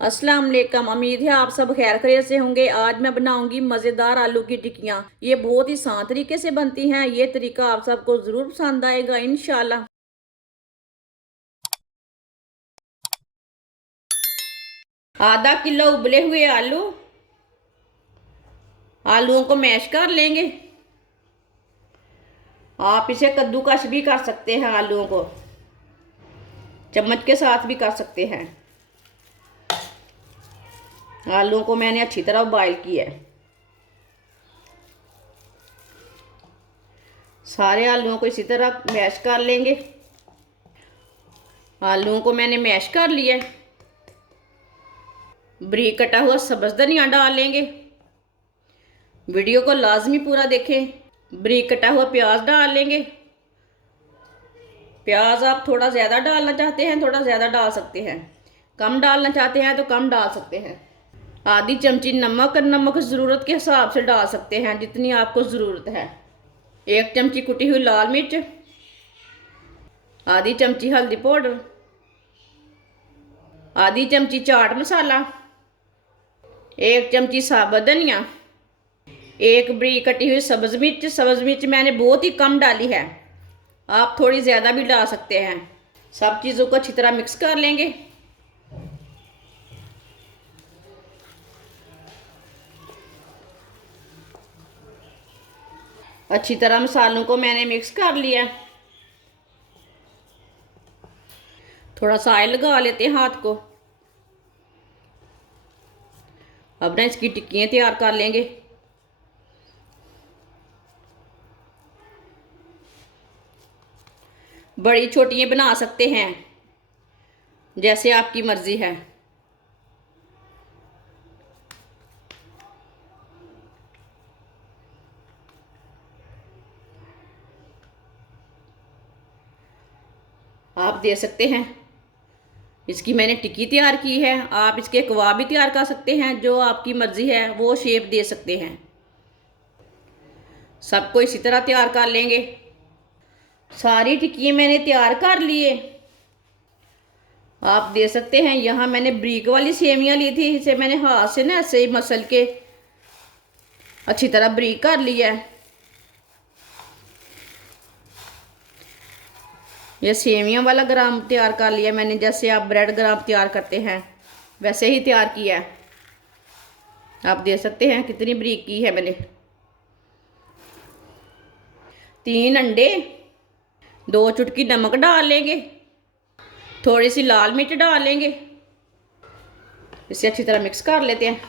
अस्सलाम वालेकुम। उम्मीद है आप सब खैर खैरियत से होंगे। आज मैं बनाऊंगी मज़ेदार आलू की टिक्कियाँ। ये बहुत ही आसान तरीके से बनती हैं। ये तरीका आप सबको ज़रूर पसंद आएगा इंशाल्लाह। आधा किलो उबले हुए आलूओं को मैश कर लेंगे। आप इसे कद्दूकश भी कर सकते हैं, आलूओं को चम्मच के साथ भी कर सकते हैं। आलूओं को मैंने अच्छी तरह बॉईल किया है। सारे आलूओं को इसी तरह मैश कर लेंगे। आलूओं को मैंने मैश कर लिया है। बारीक कटा हुआ सब्ज़ धनिया डाल लेंगे। वीडियो को लाजमी पूरा देखें। बारीक कटा हुआ प्याज डाल लेंगे। प्याज आप थोड़ा ज़्यादा डालना चाहते हैं थोड़ा ज़्यादा डाल सकते हैं, कम डालना चाहते हैं तो कम डाल सकते हैं। आधी चमची नमक, नमक ज़रूरत के हिसाब से डाल सकते हैं जितनी आपको ज़रूरत है। 1 चमची कुटी हुई लाल मिर्च, आधी चमची हल्दी पाउडर, आधी चमची चाट मसाला, 1 चमची साबुत धनिया, 1 बारीक कटी हुई सब्ज़ मिर्च। सब्ज़ मिर्च मैंने बहुत ही कम डाली है, आप थोड़ी ज़्यादा भी डाल सकते हैं। सब चीज़ों को अच्छी तरह मिक्स कर लेंगे। अच्छी तरह मसालों को मैंने मिक्स कर लिया। थोड़ा सा ऑयल लगा लेते हैं हाथ को। अब ना इसकी टिक्कियाँ तैयार कर लेंगे। बड़ी छोटी बना सकते हैं, जैसे आपकी मर्जी है। आप दे सकते हैं। इसकी मैंने टिक्की तैयार की है। आप इसके कबाब भी तैयार कर सकते हैं, जो आपकी मर्जी है वो शेप दे सकते हैं। सबको इसी तरह तैयार कर लेंगे। सारी टिक्की मैंने तैयार कर लिए। आप दे सकते हैं। यहाँ मैंने ब्रीक वाली सेवियाँ ली थी, इसे मैंने हाथ से ना ऐसे ही मसल के अच्छी तरह ब्रीक कर लिया है। ये सेवियाँ वाला ग्राम तैयार कर लिया मैंने, जैसे आप ब्रेड ग्राम तैयार करते हैं वैसे ही तैयार किया है। आप दे सकते हैं कितनी बारीक की है मैंने। 3 अंडे, 2 चुटकी नमक डाल लेंगे, थोड़ी सी लाल मिर्च डाल लेंगे। इसे अच्छी तरह मिक्स कर लेते हैं।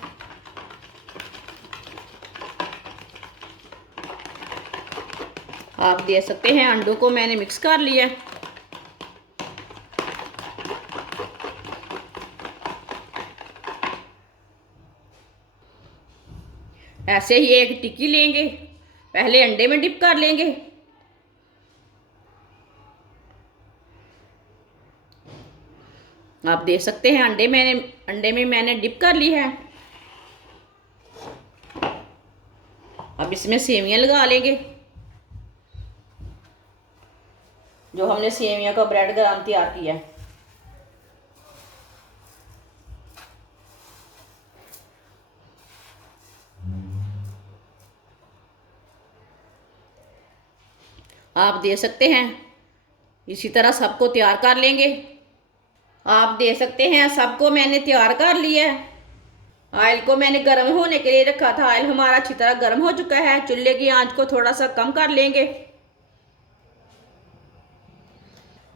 आप दे सकते हैं। अंडों को मैंने मिक्स कर लिया है। ऐसे ही एक टिक्की लेंगे, पहले अंडे में डिप कर लेंगे। आप देख सकते हैं अंडे में मैंने डिप कर ली है। अब इसमें सेवियां लगा लेंगे, जो हमने सेवियां का ब्रेड ग्राम तैयार किया है। आप दे सकते हैं। इसी तरह सबको तैयार कर लेंगे। आप दे सकते हैं। सबको मैंने तैयार कर लिया है। ऑयल को मैंने गर्म होने के लिए रखा था। ऑयल हमारा अच्छी तरह गर्म हो चुका है। चूल्हे की आंच को थोड़ा सा कम कर लेंगे।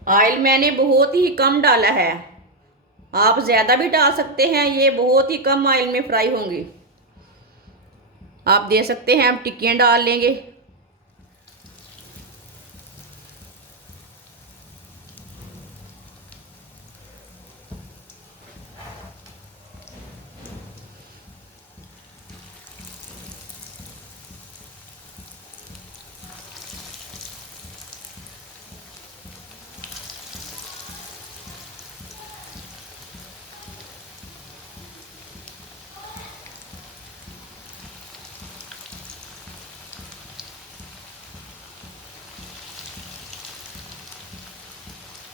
ऑयल मैंने बहुत ही कम डाला है, आप ज़्यादा भी डाल सकते हैं। ये बहुत ही कम ऑयल में फ्राई होंगी। आप दे सकते हैं। अब टिक्कियाँ डाल लेंगे।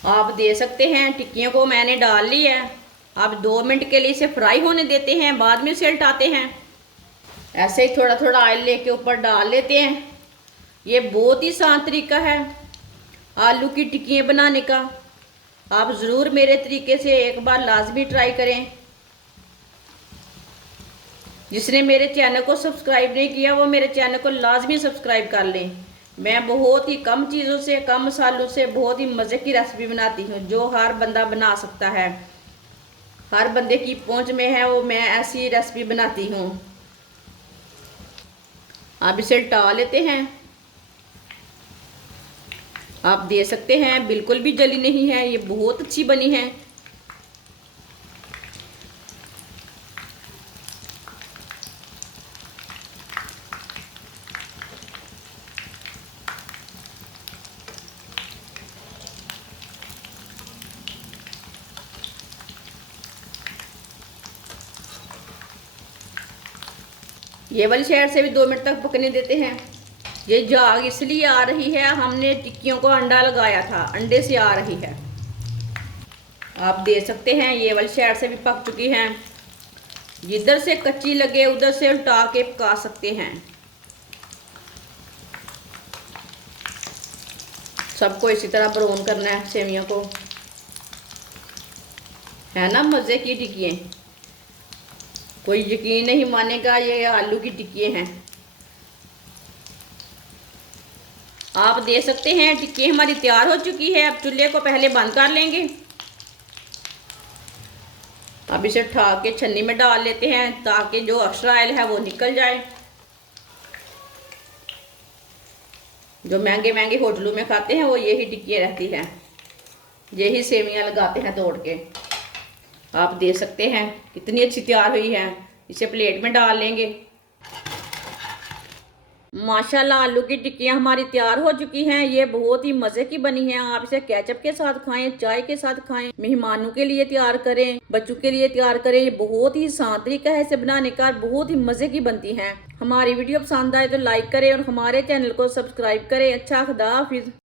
आप दे सकते हैं। टिक्कियों को मैंने डाल ली है। अब 2 मिनट के लिए इसे फ्राई होने देते हैं, बाद में इसे उल्टाते हैं। ऐसे ही थोड़ा थोड़ा ऑयल लेके ऊपर डाल लेते हैं। ये बहुत ही आसान तरीका है आलू की टिक्कियाँ बनाने का। आप ज़रूर मेरे तरीके से एक बार लाजमी ट्राई करें। जिसने मेरे चैनल को सब्सक्राइब नहीं किया वो मेरे चैनल को लाजमी सब्सक्राइब कर लें। मैं बहुत ही कम चीज़ों से, कम मसालों से बहुत ही मज़े की रेसिपी बनाती हूँ जो हर बंदा बना सकता है, हर बंदे की पहुँच में है वो मैं ऐसी रेसिपी बनाती हूँ। अब इसे उल्टा लेते हैं। आप दे सकते हैं बिल्कुल भी जली नहीं है, ये बहुत अच्छी बनी है। ये वाली साइड से भी 2 मिनट तक पकने देते हैं। ये झाग इसलिए आ रही है, हमने टिक्कियों को अंडा लगाया था, अंडे से आ रही है। आप दे सकते हैं ये वाली साइड से भी पक चुकी हैं। जिधर से कच्ची लगे उधर से उल्टा के पका सकते हैं। सबको इसी तरह ब्राउन करना है सेवियों को। है ना मज़े की टिक्कियाँ, कोई यकीन नहीं मानेगा ये आलू की टिक्कियाँ हैं। आप दे सकते हैं। टिक्की हमारी तैयार हो चुकी है। अब चूल्हे को पहले बंद कर लेंगे। अब इसे उठा के छन्नी में डाल लेते हैं ताकि जो एक्स्ट्रा ऑयल है वो निकल जाए। जो महंगे महंगे होटलों में खाते हैं वो यही टिक्कियाँ रहती हैं, यही सेवियां लगाते हैं तोड़ के। आप दे सकते हैं कितनी अच्छी तैयार हुई है। इसे प्लेट में डाल लेंगे। माशाल्लाह आलू की टिक्कियाँ हमारी तैयार हो चुकी हैं। ये बहुत ही मज़े की बनी है। आप इसे केचप के साथ खाएं, चाय के साथ खाएं, मेहमानों के लिए तैयार करें, बच्चों के लिए तैयार करें। ये बहुत ही आसान तरीका है इसे बनाने का, बहुत ही मज़े की बनती हैं। हमारी वीडियो पसंद आए तो लाइक करें और हमारे चैनल को सब्सक्राइब करें। अच्छा, खुदा हाफिज़।